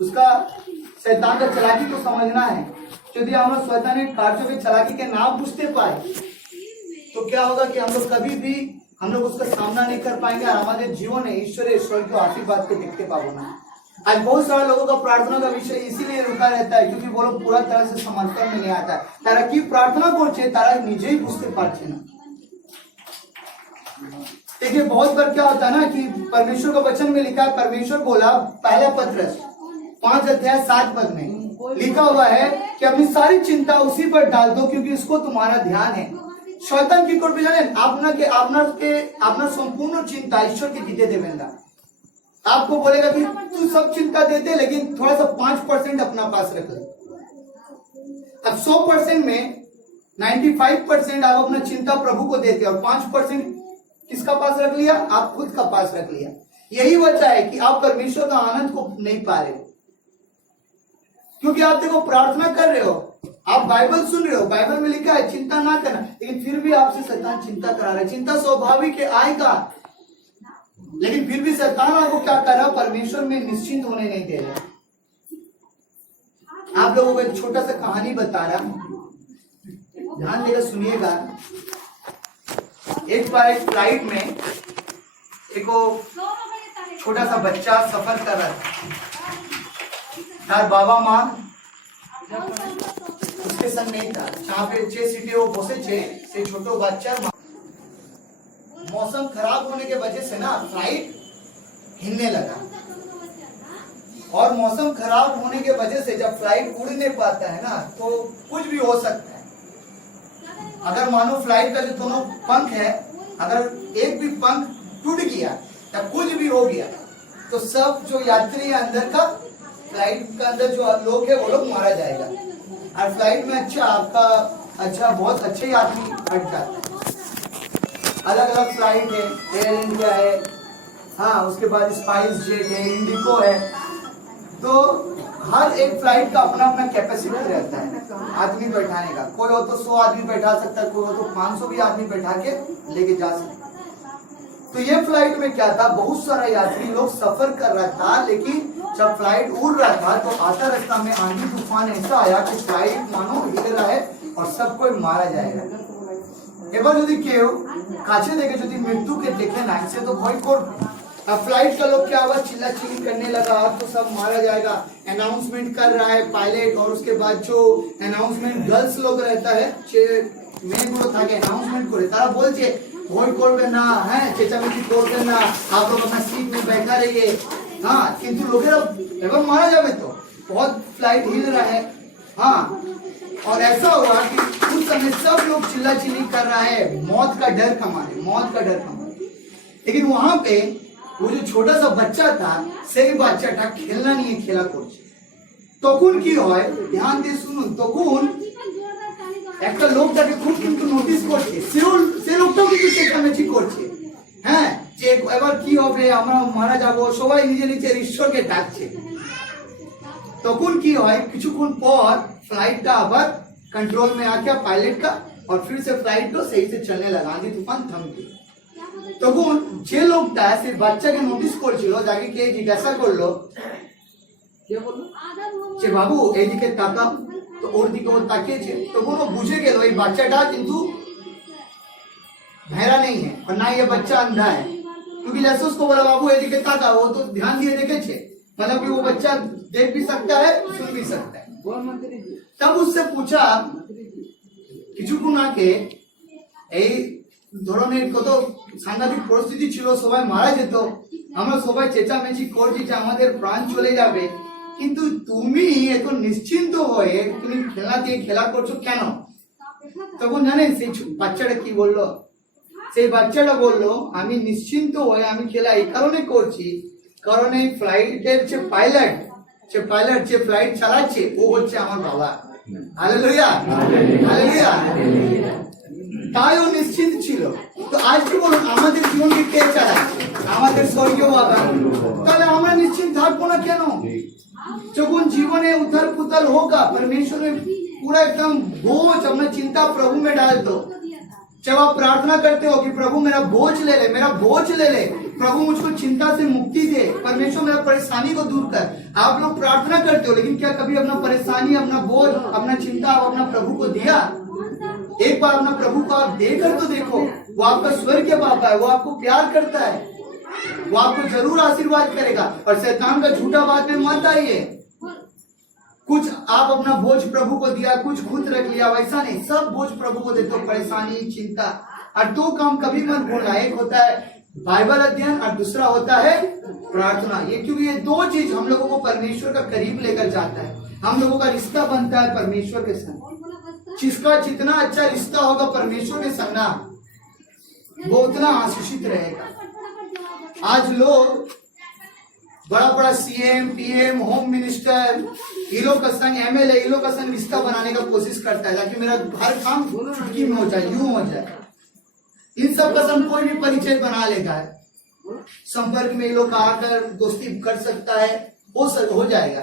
उसका शैतान का चालाकी को समझना है। यदि हम शैतानी कार्यों के चालाकी के नाम पूछते पाए तो क्या होगा कि हम लोग कभी भी हम लोग उसका सामना नहीं कर पाएंगे और हमारे जीवन में ईश्वर को आशीर्वाद के देखते पाओगे ना। आज बहुत सारे लोगों का प्रार्थना का विषय इसीलिए रुका रहता है क्योंकि वो लोग पूरा तरह से समर्पण में नहीं आता है। तारा की प्रार्थना করছে তারা নিজেই বুঝতে পারছে না। देखिए बहुत बार क्या होता है ना कि परमेश्वर का वचन में लिखा है, परमेश्वर बोला पहला पत्रस 5:7 में लिखा हुआ है कि अपनी सारी चिंता उसी पर डाल दो क्योंकि उसको तुम्हारा ध्यान है। शैतान की করবে জানেন আপনার संपूर्ण चिंता ईश्वर के जीते देवेंगा। आपको बोलेगा कि तू सब चिंता दे दे लेकिन थोड़ा सा 5% अपना पास रख ले। अब 100% में 95% आप अपना चिंता प्रभु को देते और 5% किसका पास रख लिया? आप खुद का पास रख लिया। यही वजह है कि आप परमेश्वर का आनंद को नहीं पा रहे हो, क्योंकि आप देखो प्रार्थना कर रहे हो, आप बाइबल सुन रहे हो, बाइबल में लिखा है चिंता ना करना, लेकिन फिर भी आपसे शैतान चिंता करा रहा है। चिंता स्वाभाविक है, आएगा, लेकिन फिर भी शैतान आपको क्या कर रहा है? परमेश्वर में निश्चिंत होने नहीं दे रहा। आप लोगों को एक छोटा सा कहानी बता रहा, ध्यान देकर सुनिएगा। एक बार एक फ्लाइट में एक छोटा सा बच्चा सफर कर रहा था। तार बाबा माँ उसके संग नहीं था, जहाँ पे 6 सीटें वो बसे से छोटो बच्चा। मौसम खराब होने के वजह से ना फ्लाइट हिलने लगा, और मौसम खराब होने के वजह से जब फ्लाइट उड़ नहीं पाता है ना तो कुछ भी हो सकता है। अगर मानो फ्लाइट का जो दोनों पंख है, अगर एक भी पंख टूट गया या कुछ भी हो गया तो सब जो यात्री है अंदर का, फ्लाइट का अंदर जो लोग है वो लोग मारा जाएगा। और फ्लाइट में बहुत अच्छे आदमी हट जाता है। अलग अलग फ्लाइट है, एयर इंडिया है, हाँ, उसके बाद स्पाइस जेट है, इंडिगो है। तो हर एक फ्लाइट का अपना अपना कैपेसिटी रहता है आदमी बैठाने का। कोई हो तो 100 आदमी बैठा सकता है, कोई हो तो 500 भी आदमी बैठा के लेके जा सकता है। तो ये फ्लाइट में क्या था, बहुत सारा यात्री लोग सफर कर रहा था, लेकिन जब फ्लाइट उड़ रहा था तो आता रास्ता में आंधी तूफान ऐसा आया कि फ्लाइट मानो हिल रहा है और सबको मारा जाएगा। এবার যদি কেউ কাছে দেখে যদি মৃত্যুকে দেখে না, इससे तो भय করবে। अब फ्लाइट का लोग क्या हुआ, चिल्लाचिल्ली करने लगा, तो सब मारा जाएगा। अनाउंसमेंट कर रहा है पायलट, और उसके बाद जो अनाउंसमेंट गर्ल्स लोग रहता है মেয়েগুলো থাকে অ্যানাউন্সমেন্ট করে, তারা বলছে ভয় করবে না, হ্যাঁ, চেঁচামেচি করবে না, आप लोग अपना सीट में बैठा रहिए। हाँ, किंतु लोगेरा एवं मारा जावे तो बहुत फ्लाइट हिल रहा है। हाँ, और ऐसा हुआ कि उस समय सब लोग चिल्ला चिल्ली कर रहा है मौत का डर का मारे। लेकिन वहां पे वो जो छोटा सा बच्चा था, সেই বাচ্চাটা খেলনা নিয়ে খেলা করছে। তখন কি হয়, ধ্যান দিয়ে শুনুন, তখন একটা লোক তাকে খুব কিন্তু নোটিস করছে, সে লোকটাও কিন্তু চেঁচামেচি করছে, হ্যাঁ, যে এবার কি হবে, আমরা মারা যাব, সবাই নিজের ঈশ্বরকে ডাকছে। তখন কি হয়, কিছুক্ষণ পর फ्लाइट আবার कंट्रोल में आ गया पायलट का, और फिर से फ्लाइट तो सही से चलने लगा, आंधी तूफान थम गई। তখন যে লোকটা সে বাচ্চাকে নোটিস করছিল, যাকে কে জিজ্ঞাসা করলো, কে বললো যে বাবু এইদিকে তাকাও, তো ওর দিকে ও তাকিয়েছে। তখন ও বুঝে গেল এই বাচ্চাটা কিন্তু बहरा नहीं है और ना ये बच्चा अंधा है, क्योंकि जैसे उसको बोला बाबू এইদিকে ताका, वो तो ध्यान दिए देखे, मतलब कि वो बच्चा देख भी सकता है, सुन भी सकता है। तब उससे पूछा কিছুক্ষণ আগে এই ধরনের কত সাংঘাতিক পরিস্থিতি ছিল, সবাই মারা যেত, আমরা সবাই চেঁচামেচি করছি যে আমাদের প্রাণ চলে যাবে, কিন্তু তুমি এত নিশ্চিন্ত হয়ে তুমি খেলা দিয়ে খেলা করছো কেন? তখন জানেন সেই বাচ্চাটা কি বললো? সেই বাচ্চাটা বললো, আমি নিশ্চিন্ত হয়ে আমি খেলা এই কারণে করছি, কারণ এই ফ্লাইটের যে পাইলট যে ফ্লাইট চালাচ্ছে ও হচ্ছে আমার বাবা। Hallelujah, hallelujah. তাই ও নিশ্চিন্ত ছিল। তো আজকে বলুন আমাদের জীবনকে কে চালাচ্ছে? আমাদের স্বর্গীয় বাবা। তাহলে আমরা নিশ্চিন্ত থাকবো না কেন? যখন জীবনে उथल पुथल होगा, परमेश्वर में पूरा एकदम बोझ अपना चिंता प्रभु में डाल दो। जब आप प्रार्थना करते हो कि प्रभु मेरा बोझ ले ले, मेरा बोझ ले ले, प्रभु मुझको चिंता से मुक्ति दे, परमेश्वर मेरा परेशानी को दूर कर। आप लोग प्रार्थना करते हो, लेकिन क्या कभी अपना परेशानी, अपना बोझ, अपना चिंता आप अपना प्रभु को दिया? एक बार अपना प्रभु को आप देकर तो देखो, वो आपका स्वर्गीय बाबा है, वो आपको प्यार करता है, वो आपको जरूर आशीर्वाद करेगा। और शैतान का झूठा बात में मत आइए, कुछ आप अपना बोझ प्रभु को दिया, कुछ खुद रख लिया, वैसा नहीं, सब बोझ प्रभु को देते हो, परेशानी, चिंता। और दो काम कभी मत भूलना, एक होता है बाइबल अध्ययन और दूसरा होता है प्रार्थना। ये क्योंकि ये दो चीज हम लोगों को परमेश्वर का करीब लेकर जाता है, हम लोगों का रिश्ता बनता है परमेश्वर के संग। जिसका जितना अच्छा रिश्ता होगा परमेश्वर के संग ना, वो उतना आशीषित रहेगा। आज लोग बड़ा बड़ा सीएम, पीएम, होम मिनिस्टर, ये लोग का संग, एमएलए, ये लोग का संग रिश्ता बनाने का कोशिश करता है ताकि मेरा हर काम चुटकी में हो जाए, यूं हो जाए। इन सब का संग कोई भी परिचय बना लेता है, संपर्क में ये लोग आकर दोस्ती कर सकता है, वो सब हो जाएगा।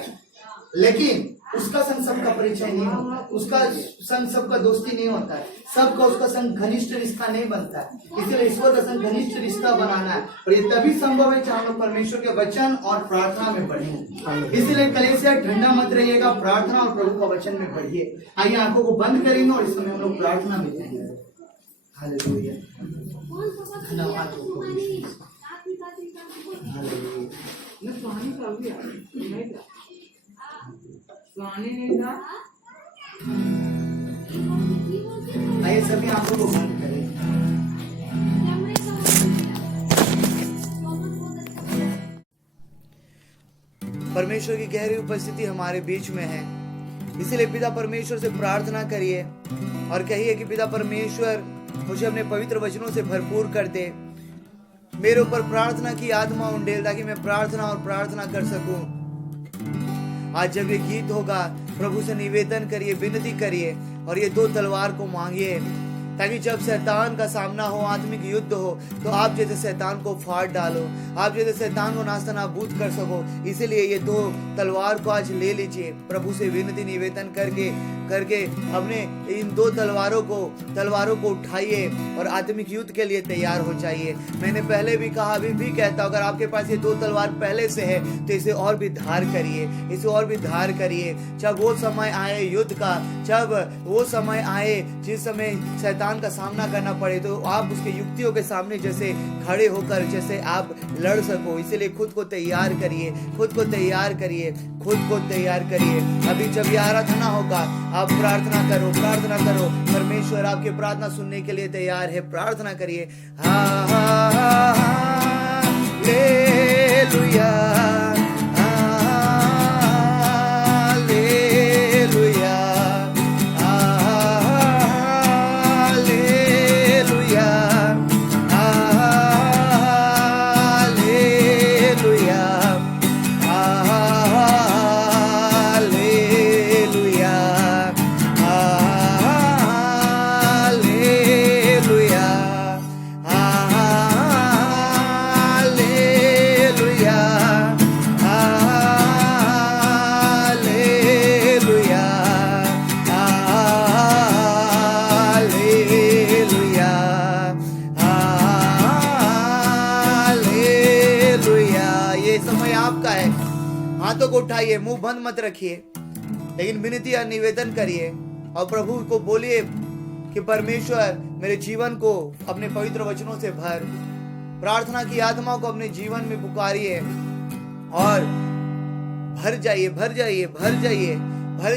लेकिन उसका संग सबका परिचय नहीं होता, उसका संग सबका दोस्ती नहीं होता है, सबका उसका संग घनिष्ठ रिश्ता नहीं बनता है। इसलिए ईश्वर का संग घनिष्ठ रिश्ता बनाना है, और ये तभी संभव है कि हम लोग परमेश्वर के वचन और प्रार्थना में बढ़ें। इसलिए कलीसिया ठंडा मत रहिएगा, प्रार्थना और प्रभु का वचन में बढ़िए। आइए आंखों को बंद करेंगे और इस समय हम लोग प्रार्थना में जाएंगे। हालेलुया, धन्यवाद हो आइए सभी आंखों को बंद करें। परमेश्वर की गहरी उपस्थिति हमारे बीच में है, इसलिए पिता परमेश्वर से प्रार्थना करिए और कहिए कि पिता परमेश्वर मुझे अपने पवित्र वचनों से भरपूर कर दे, मेरे ऊपर प्रार्थना की आत्मा उंडेल ताकि मैं प्रार्थना और प्रार्थना कर सकूं। आज जब ये गीत होगा, प्रभु से निवेदन करिए, विनती करिए और ये दो तलवार को मांगिए ताकि जब शैतान का सामना हो, आत्मिक युद्ध हो, तो आप जैसे शैतान को फाड़ डालो, आप जैसे शैतान को नास्ता नाबूद कर सको। इसीलिए ये दो तलवार को आज ले लीजिए, प्रभु से विनती निवेदन करके अपने इन दो तलवारों को उठाइए और आत्मिक युद्ध के लिए तैयार हो जाइए। मैंने पहले भी कहा, अभी भी कहता हूं, अगर आपके पास ये दो तलवार पहले से है तो इसे और भी धार करिए, जब वो समय आए युद्ध का, जब वो समय आए जिस समय शैतान का सामना करना पड़े, तो आप उसके युक्तियों के सामने जैसे खड़े होकर जैसे आप लड़ सको। इसीलिए खुद को तैयार करिए। अभी जब ये आराधना होगा, आप प्रार्थना करो। परमेश्वर आपके प्रार्थना सुनने के लिए तैयार है। प्रार्थना करिए। हालेलुया, हालेलुया, हालेलुया, हालेलुया, हाथों को उठाइए, मुंह बंद मत रखिए, लेकिन विनती और निवेदन करिए और प्रभु को बोलिए कि परमेश्वर मेरे जीवन को अपने पवित्र वचनों से भर। प्रार्थना की आत्मा को अपने जीवन में पुकारिए और भर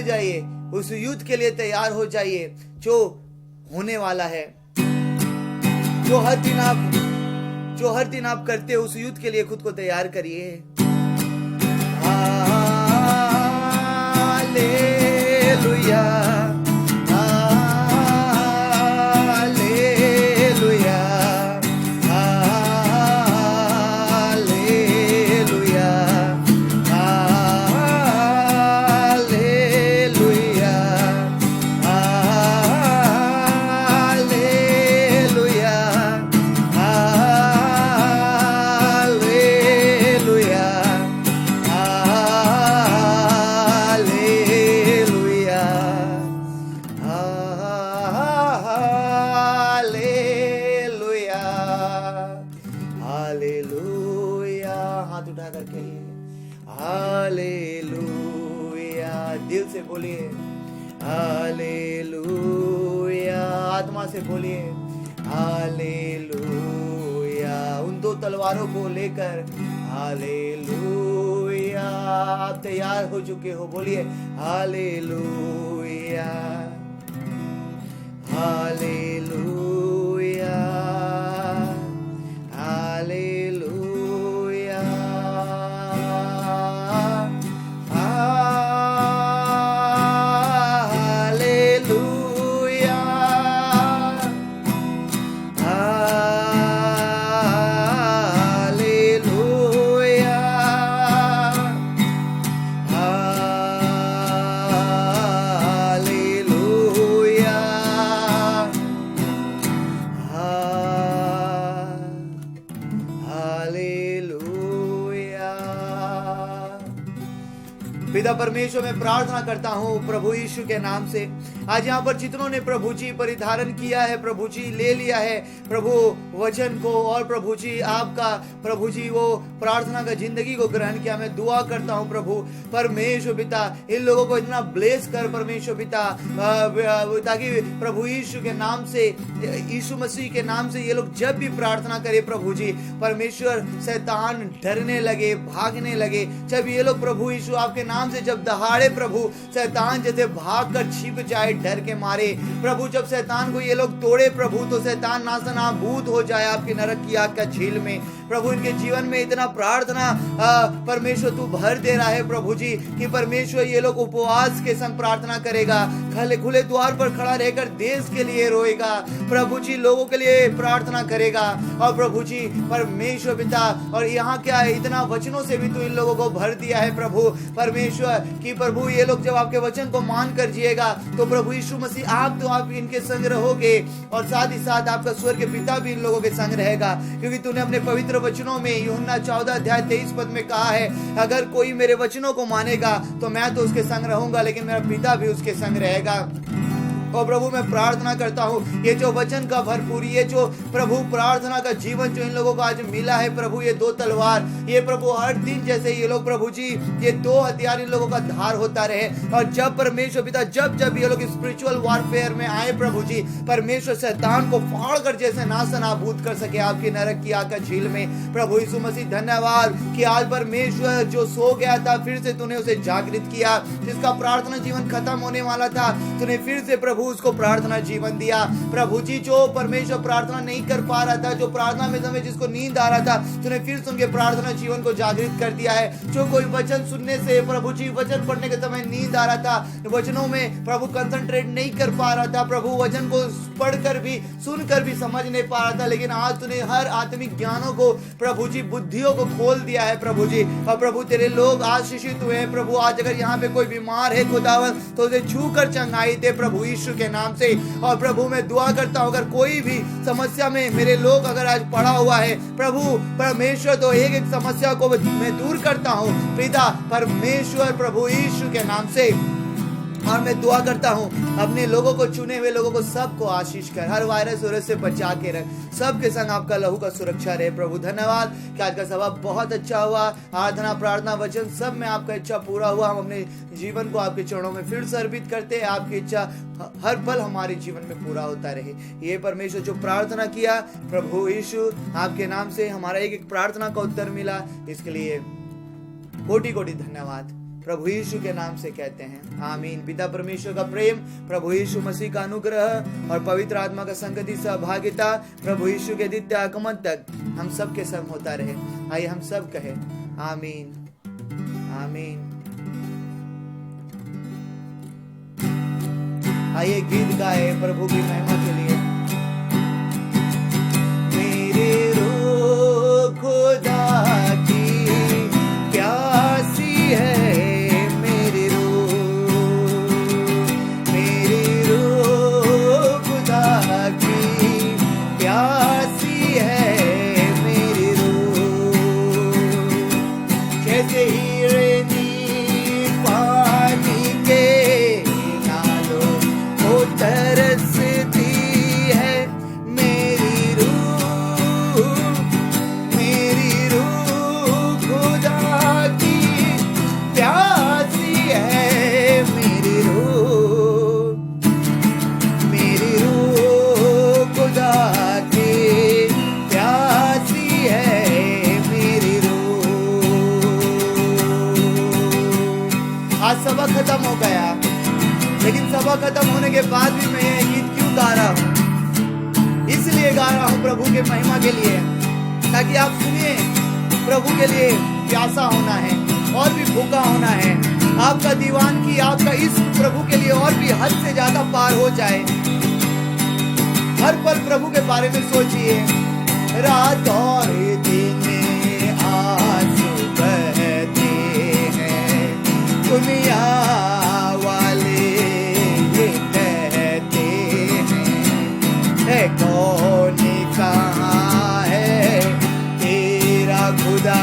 जाइए। उस युद्ध के लिए तैयार हो जाइए जो होने वाला है, जो हर दिन आप करते हो। उस युद्ध के लिए खुद को तैयार करिए। Hallelujah, hallelujah, hallelujah, hallelujah, hallelujah, hallelujah, hallelujah. हाथ उठा कर कहिए हालेलुया, दिल से बोलिए हालेलुया, आत्मा से बोलिए हालेलुया। उन दो तलवारों को लेकर हालेलुया। आप तैयार हो चुके हो, बोलिए हालेलुया, हालेलुया, पिता परमेश्वर मैं प्रार्थना करता हूँ प्रभु यीशु के नाम से, आज यहाँ पर जितनों ने प्रभु जी परिधारण किया है, प्रभु जी ले लिया है प्रभु वचन को, और प्रभु जी आपका प्रभु जी वो प्रार्थना का जिंदगी को ग्रहण किया, मैं दुआ करता हूँ प्रभु परमेश्वर पिता इन लोगों को इतना ब्लेस कर परमेश्वर पिता, ताकि प्रभु यीशु के नाम से, यीशु मसीह के नाम से ये लोग जब भी प्रार्थना करे प्रभु जी परमेश्वर शैतान डरने लगे, भागने लगे। जब ये लोग प्रभु यीशु आपके नाम से जब दहाड़े प्रभु शैतान जैसे भाग कर छिप जाए डर के मारे प्रभु, जब शैतान को ये लोग तोड़े प्रभु तो शैतान नासनाबूद हो जाए आपके नरक की आग का झील में प्रभु। इनके जीवन में इतना प्रार्थना परमेश्वर तू भर दे रहा है प्रभु जी कि परमेश्वर ये लोग उपवास के संग प्रार्थना करेगा, खुले द्वार पर खड़ा रहकर देश के लिए रोएगा प्रभु जी, लोगों के लिए प्रार्थना करेगा। और प्रभु जी परमेश्वर पिता, और यहाँ क्या है इतना वचनों से भी तू इन लोगों को भर दिया है प्रभु परमेश्वर कि प्रभु ये लोग जब आपके वचन को मान कर जिएगा तो प्रभु यीशु मसीह आप इनके संग रहोगे, और साथ ही साथ आपका स्वर्ग के पिता भी इन लोगों के संग रहेगा, क्योंकि तूने अपने पवित्र वचनों में यूहन्ना 14:23 में कहा है अगर कोई मेरे वचनों को मानेगा तो मैं तो उसके संग रहूंगा, लेकिन मेरा पिता भी उसके संग रहेगा। और प्रभु मैं प्रार्थना करता हूँ ये जो वचन का भरपूरी, ये जो प्रभु प्रार्थना का जीवन जो इन लोगों को आज मिला है प्रभु, ये 2 तलवार, ये प्रभु हर दिन जैसे ये लोग प्रभु जी ये 2 हथियार इन लोगों का धार होता रहे, और जब परमेश्वर पिता जब ये लोग स्पिरिचुअल वॉरफेयर में आए प्रभु जी परमेश्वर शैतान को फाड़ कर जैसे नासनाबूद कर सके आपकी नरक की आग का झील में प्रभु यीशु मसीह। धन्यवाद कि आज परमेश्वर जो सो गया था फिर से तूने उसे जागृत किया, जिसका प्रार्थना जीवन खत्म होने वाला था तूने फिर से प्रभु उसको प्रार्थना जीवन दिया प्रभु जी। जो परमेश्वर प्रार्थना नहीं कर पा रहा था, जो प्रार्थना में समय जिसको नींद आ रहा था, तूने फिर सुन के प्रार्थना जीवन को जागृत कर दिया है। जो कोई वचन सुनने से प्रभु जी वचन पढ़ने के समय नींद आ रहा था, वचनों में प्रभु कंसंट्रेट नहीं कर पा रहा था प्रभु, वचन को पढ़कर भी सुनकर भी समझ नहीं पा रहा था, लेकिन आज तूने हर आत्मिक ज्ञानों को प्रभु जी बुद्धियों को खोल दिया है प्रभु जी। और प्रभु तेरे लोग आशीषित हुए हैं प्रभु। आज अगर यहाँ पे कोई बीमार है खुदावन तो उसे छू कर चंगाई दे प्रभु यीशु के नाम से। और प्रभु मैं दुआ करता हूँ अगर कोई भी समस्या में मेरे लोग अगर आज पड़ा हुआ है प्रभु परमेश्वर, तो एक एक समस्या को मैं दूर करता हूँ पिता परमेश्वर प्रभु यीशु के नाम से। और मैं दुआ करता हूँ अपने लोगों को, चुने हुए लोगों को सबको आशीष कर, हर वायरस वायरस से बचा के रख, सबके संग आपका लहू का सुरक्षा रहे प्रभु। धन्यवाद कि आज का सभा बहुत अच्छा हुआ, आराधना प्रार्थना वचन सब में आपका इच्छा पूरा हुआ। हम अपने जीवन को आपके चरणों में फिर से अर्पित करते हैं, आपकी इच्छा हर पल हमारे जीवन में पूरा होता रहे। ये परमेश्वर जो प्रार्थना किया प्रभु यीशु आपके नाम से, हमारा एक एक प्रार्थना का उत्तर मिला, इसके लिए कोटि कोटि धन्यवाद प्रभु यीशु के नाम से कहते हैं आमीन। पिता परमेश्वर का प्रेम, प्रभु यीशु मसीह का अनुग्रह और पवित्र आत्मा का संगति सहभागिता प्रभु यीशु के द्वितीय आगमन तक हम सब के संग होता रहे। आइए हम सब कहें आमीन आमीन। आइए गीत गाए प्रभु की महिमा के लिए। मेरे रूह खुदा की प्यासी है, खत्म हो गया, लेकिन सभा खत्म होने के बाद भी मैं ये गीत क्यों गा रहा हूँ? इसलिए गा रहा हूँ प्रभु के महिमा के लिए, ताकि आप सुनिए प्रभु के लिए प्यासा होना है और भी भूखा होना है, आपका दीवानगी आपका इस प्रभु के लिए और भी हद से ज्यादा पार हो जाए। हर पल प्रभु के बारे में सोचिए, रात और दिन आंसू बहते हैं, दुनिया वाले ये कहते हैं कौन कहाँ है तेरा खुदा।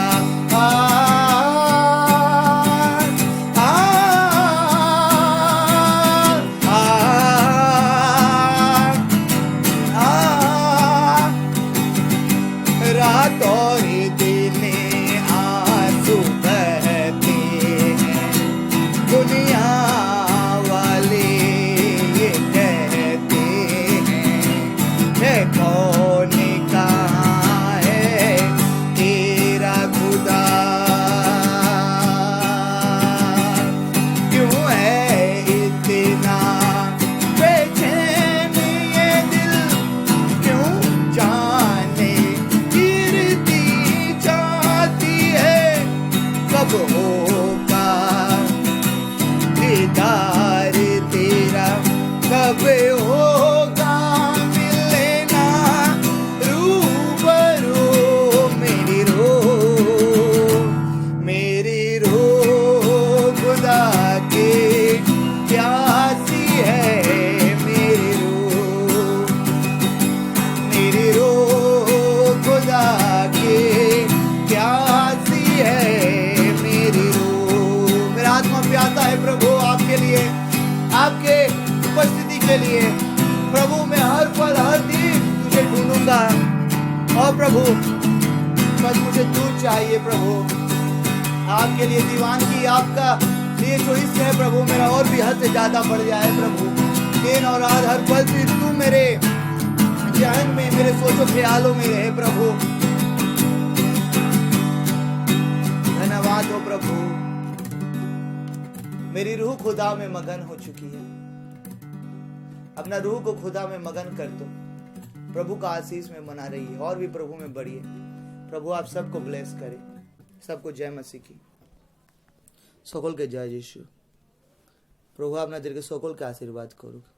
के लिए। प्रभु मैं हर पल हर दिन तुझे ढूंढूंगा। और प्रभु बस मुझे तू चाहिए प्रभु। आपके लिए दीवानगी, आपका लिए जो इश्क है प्रभु मेरा और भी हद से ज्यादा बढ़ जाए प्रभु। दिन और रात हर पल तू मेरे जहन में, मेरे सोचो ख्यालों में रहे प्रभु। धन्यवाद हो प्रभु। मेरी रूह खुदा में मगन हो चुकी है। अपना रूह को खुदा में मगन कर दो। प्रभु का आशीष में मना रही है और भी प्रभु में बढ़िए। प्रभु आप सबको ब्लेस करें। सबको जय मसीह की। সকলকে জয় যিশু। প্রভু আপনাদেরকে সকলকে আশীর্বাদ করুক।